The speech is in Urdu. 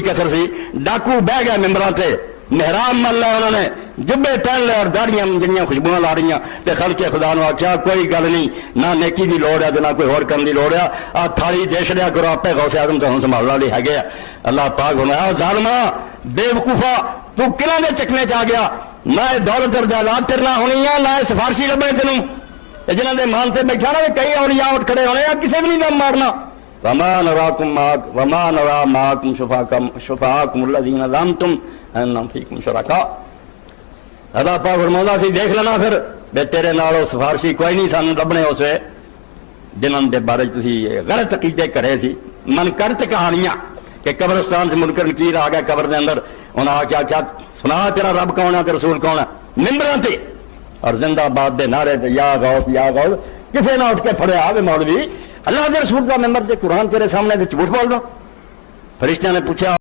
کوئی کسر سی ڈاکو بہ گئے ممبراں تے محراب مل لیا انہوں نے جبے پہن لے اور داڑیاں جنیاں خوشبو لا رہی تے خلق خدا نو آخیا کوئی گل نہیں نہ نیکی دی لوڑ ہے نہ کوئی اور کرن دی لوڑ ہے آ تھالی دے چھڑیا کرو آپے غوث اعظم تو سنبھالنے والے ہے گیا اللہ پاک فرمایا ظالما بے وقوفا تو کناں دے چکنے چ آ گیا نہ دولت اور جائیداد تیرنا ہونی ہے نہ سفارشی لبنے تینوں جنہاں دے مان تے بیٹھا نا کئی اولیاء اٹھ کھڑے ہونے یا کسی بھی نہیں دم مارنا وما نرى معكم شفعاءكم الذين زعمتم انهم فيكم شركاء اللہ پاک فرماتا سی دیکھ لینا پھر بے تیرے نالوں سفارشی کوئی نہیں سانو لبنے اس وے جنہاں دے بارے تسی غلط عقیدے کرے سی من کرت کہانیاں کہ قبرستان سے منکر نکیر آ گیا قبر دے اندر انہاں آ کیا سنا تیرا رب کون ہے تے رسول کون ہے ممبراں تے اور زندہ باد دے نعرے تے یا غوث کسے نہ اٹھ کے پھڑیا آوے مولوی اللہ کے رسول کا ممبر تے قرآن تیرے سامنے تے جھوٹ بول رہا فرشتیاں نے پوچھا